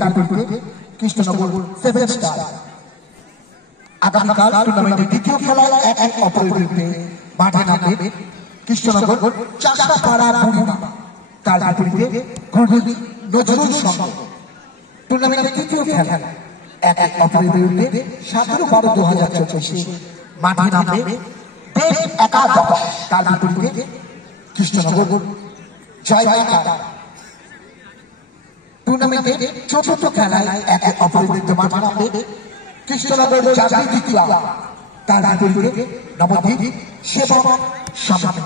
তার বিপরীতে Krishnanagar seven star. আগামীকাল টুর্নামেন্টের দ্বিতীয় খেলায় এক অপরের বিরুদ্ধে মাঠে নামবে কৃষ্ণনগর চাষাপাড়া বুড়িমা, তার বিপরীতে নজরুল সংঘ। টুর্নামেন্টের তৃতীয় খেলা এক অপরের বিরুদ্ধে 17-12-2024 মাঠে নামবে দেশ একাদশ, তার বিপরীতে কৃষ্ণনগর জয়বাইকার। টুর্নামেন্টের চতুর্থ খেলায় এক অপরের বিরুদ্ধে মাঠে নামবে কৃষ্ণনগর জাগৃতি ক্লাব, তার বিপরীতে নবদ্বীপ সেবক সমাজ।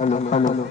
Hello.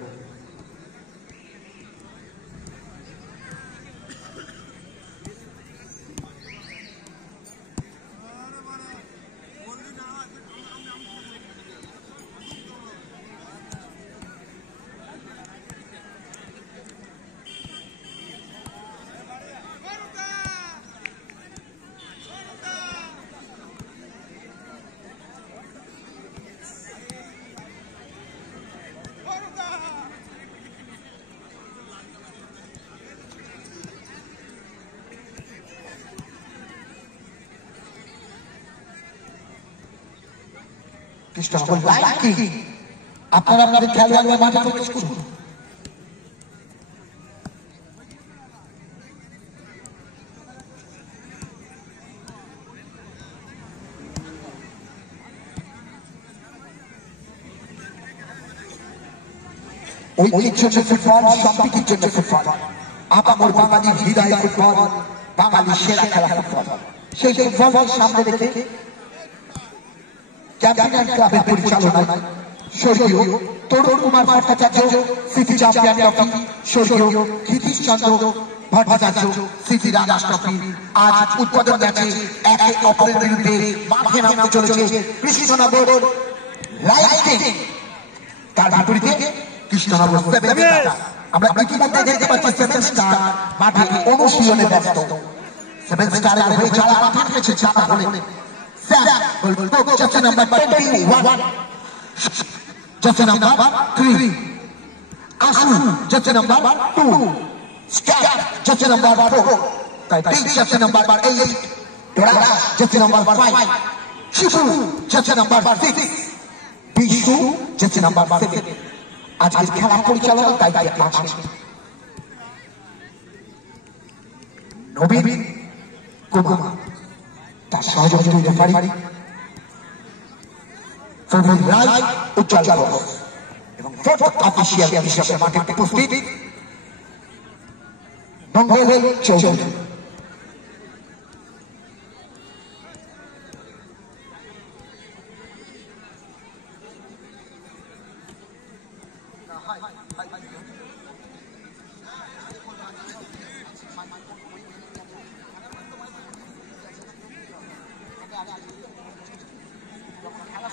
কৃষ্ণনগর লাইন কি আপনারা আপনাদের খেলোয়াড়রা মাঠে প্রবেশ করুন। ঐতিহ্য ফুটবল, সম্প্রীতির জন্য ফুটবল, আপামর বাঙালির হৃদয় ফুটবল, বাঙালির সেরা খেলা ফুটবল। সেই ফুটবলকে সামনে রেখে চ্যাম্পিয়ন ক্লাবের পরিচালনায় স্বর্গীয় তরুণ কুমার ভট্টাচার্য স্মৃতি চ্যাম্পিয়ন ট্রফি, স্বর্গীয় ক্ষিতীশ চন্দ্র ভট্টাচার্য স্মৃতি রাজা ট্রফি আজ উদ্বোধন ম্যাচে একে অপরের বিরুদ্ধে মাঠে নামতে চলেছে কৃষ্ণনগর লায়ন্স, তার বিপরীতে কৃষ্ণনগর সেভেন স্টার। আমরা ইতিমধ্যে দেখতে পাচ্ছি সেভেন স্টার মাঠে অনুশীলনে ব্যস্ত। সেভেন স্টারের হয়ে যারা মাঠে নেমেছে তারা হলেন jersey number 21, jersey number 3, Asu jersey number 2, Scat jersey number 4, Taipei jersey number 8, Dora jersey number 5, Shifu jersey number 6, Bishu jersey number 7. আজকের খেলা পরিচালনার দায়িত্বে আছেন নবীন কুমার, তার সহযোগী রেফারি ফজল রায় উজ্জ্বল ঘোষ এবং ফোর্থ অফিসিয়াল হিসেবে মাঠে উপস্থিত মঙ্গল চৌধুরী। খেলা